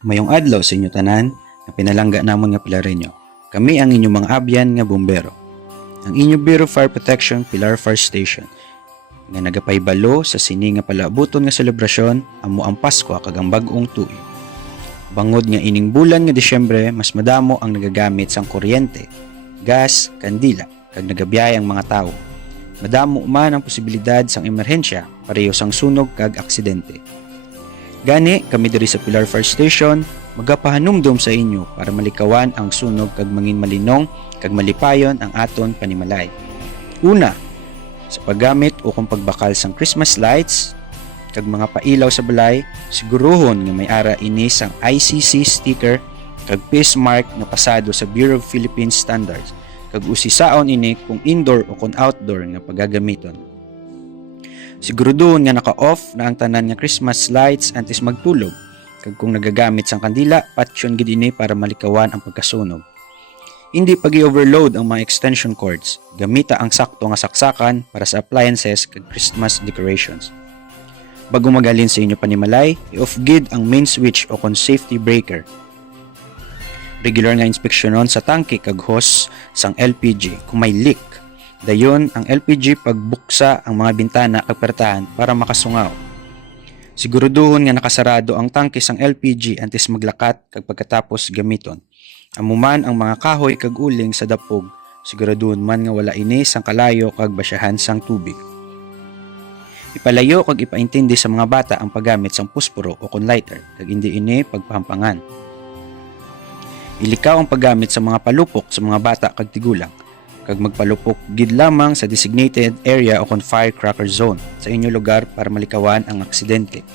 Mayong adlaw sa inyo tanan, nga pinalangga namon nga Pilareño. Kami ang inyong mga abyan nga bumbero. Ang inyong Bureau of Fire Protection Pilar Fire Station nga nagapaybalo sa sini nga palaabuton nga selebrasyon amo ang Pasko kag ang bag-ong tuig. Bangod nga ining bulan nga Disyembre, mas madamo ang nagagamit sang kuryente, gas, kandila kag nagabiyay ang mga tawo. Madamo man ang posibilidad sang emerhensya pareho sang sunog kag aksidente. Gani, kami diri sa Pilar Fire Station, magapahanumdum sa inyo para malikawan ang sunog kag mangin malinong kag malipayon ang aton panimalay. Una, sa paggamit o kung pagbakal sang Christmas lights kag mga pailaw sa balay, siguruhon nga may ara ini sang ICC sticker kag peace mark na pasado sa Bureau of Philippine Standards kag usisaon ini kung indoor o kung outdoor nga pagagamiton. Siguruduhon nga naka-off na ang tanan nga Christmas lights antes magtulog kag kung nagagamit sang kandila, patyon gid ini para malikawan ang pagkasunog. Hindi pag-i-overload ang mga extension cords. Gamita ang sakto nga saksakan para sa appliances kag Christmas decorations. Bago magalin sa inyo panimalay, i-off gid ang main switch o kon safety breaker. Regular nga inspeksyonon sa tangke kag hose sang LPG kung may leak. Dayon ang LPG pagbuksa ang mga bintana kag pertahan para makasungaw. Siguruduhon nga nakasarado ang tangke sang LPG antes maglakat kag pagkatapos gamiton. Amuman ang mga kahoy kag uling sa dapog, siguraduhon man nga wala ini sang kalayo kag basyahan sang tubig. Ipalayo kag ipaintindi sa mga bata ang paggamit sang pusporo o kon lighter kag hindi ini pagpahampangan. Ilikaw ang paggamit sa mga palupok sa mga bata kag tigulang kag magpalupok gid lamang sa designated area o kon firecracker zone sa inyong lugar para malikawan ang aksidente.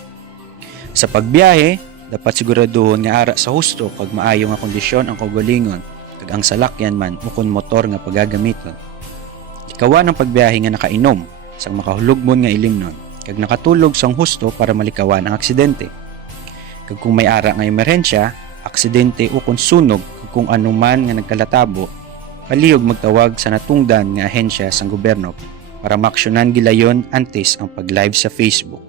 Sa pagbiyahe, dapat siguraduhon nga ara sa husto kag maayo nga kondisyon ang kaugalingon kag ang salakyan man o kon motor nga pagagamiton. Ikawan ang pagbiyahe nga nakainom sang makahulugmon nga ilimnon kag nakatulog sang husto para malikawan ang aksidente. Kag kung may ara nga emerhensya, aksidente o kon sunog kag kung anuman nga nagkalatabo, palihog magtawag sa natungdan nga ahensya sang gobyerno para maaksyonan gilayon antes ang pag-live sa Facebook.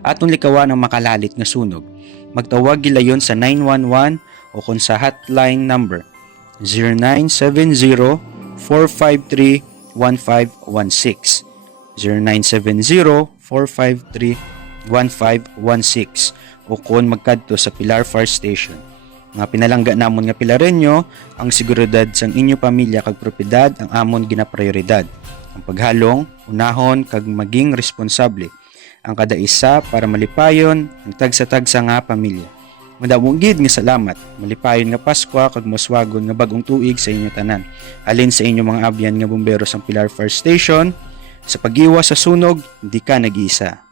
Aton likawan ang makalalit nga sunog, magtawag gilayon sa 911 o kung sa hotline number 0970-453-1516 0970-453-1516 o kung magkadto sa Pilar Fire Station. Nga pinalangga namon nga Pilareño, ang seguridad sang inyo pamilya kag propiedad ang amon ginaprioridad. Ang paghalong, unahon kag maging responsable ang kada isa para malipayon ang tagsa-tagsa nga pamilya. Madamong gid nga salamat, malipayon nga Pasko kag moswagon nga bag-ong tuig sa inyo tanan. Halin sa inyo mga abyan nga bumbero sang Pilar Fire Station, sa pag-iwas sa sunog, hindi ka nag-iisa.